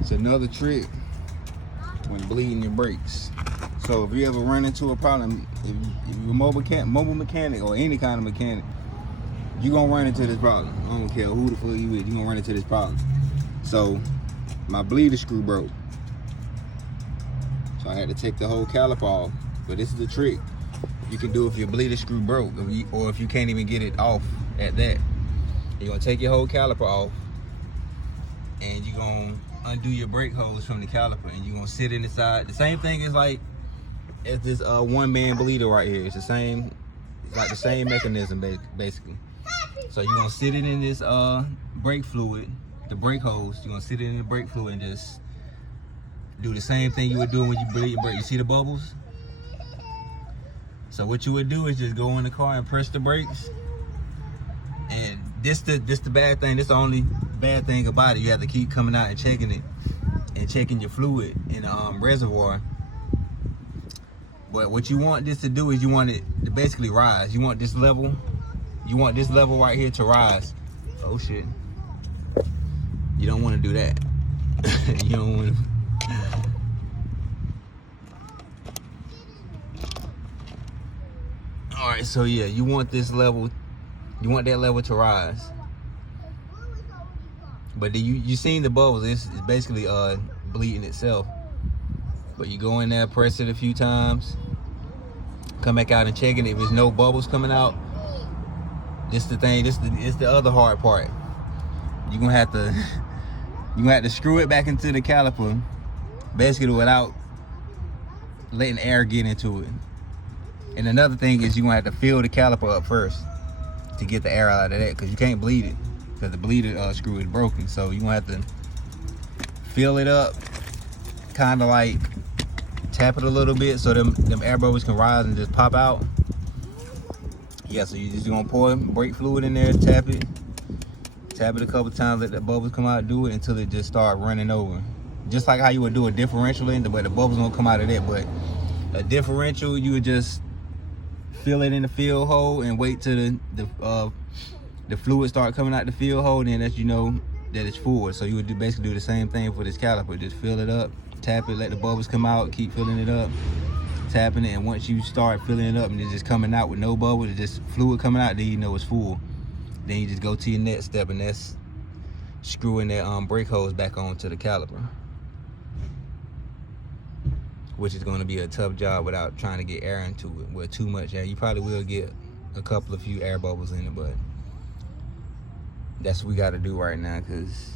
It's another trick when bleeding your brakes. So if you ever run into a problem, if you're a mobile mechanic or any kind of mechanic, you're gonna run into this problem. I don't care who the fuck you with, you're gonna run into this problem. So my bleeder screw broke. So I had to take the whole caliper off. But this is the trick you can do if your bleeder screw broke, or if you can't even get it off at that. You're gonna take your whole caliper off, and you're gonna undo your brake hose from the caliper, and you're gonna sit in the side. The same thing is like as this one-man bleeder right here. It's the same, it's like the same mechanism basically. So you're gonna sit it in this brake fluid, the brake hose. You're gonna sit it in the brake fluid and just do the same thing you would do when you bleed your brake. You see the bubbles? So what you would do is just go in the car and press the brakes. And this the bad thing. This the only bad thing about it. You have to keep coming out and checking it, and checking your fluid in the reservoir. But what you want this to do is you want it to basically rise. You want this level. You want this level right here to rise. Oh shit! You don't want to do that. You don't want to. All right, so yeah, you want this level. You want that level to rise. But you seen the bubbles. It's basically bleeding itself. But you go in there, press it a few times, come back out and check it. If there's no bubbles coming out, this the thing. It's the other hard part. You're gonna have to screw it back into the caliper, basically without letting air get into it. And another thing is you're gonna have to fill the caliper up first to get the air out of that, because you can't bleed it because the bleeder screw is broken. So you're gonna have to fill it up, kind of like tap it a little bit so them air bubbles can rise and just pop out. Yeah, so you're just gonna pour brake fluid in there, tap it a couple times, let the bubbles come out, do it until it just start running over. Just like how you would do a differential in, but the bubbles don't come out of that. But a differential, you would just fill it in the fill hole and wait till the fluid start coming out the fill hole, then that you know that it's full. So you would basically do the same thing for this caliper. Just fill it up, tap it, let the bubbles come out, keep filling it up, tapping it, and once you start filling it up and it's just coming out with no bubbles, it's just fluid coming out, then you know it's full. Then you just go to your next step, and that's screwing that brake hose back onto the caliper, which is going to be a tough job without trying to get air into it. Well, too much air. You probably will get a few air bubbles in it, but that's what we got to do right now, because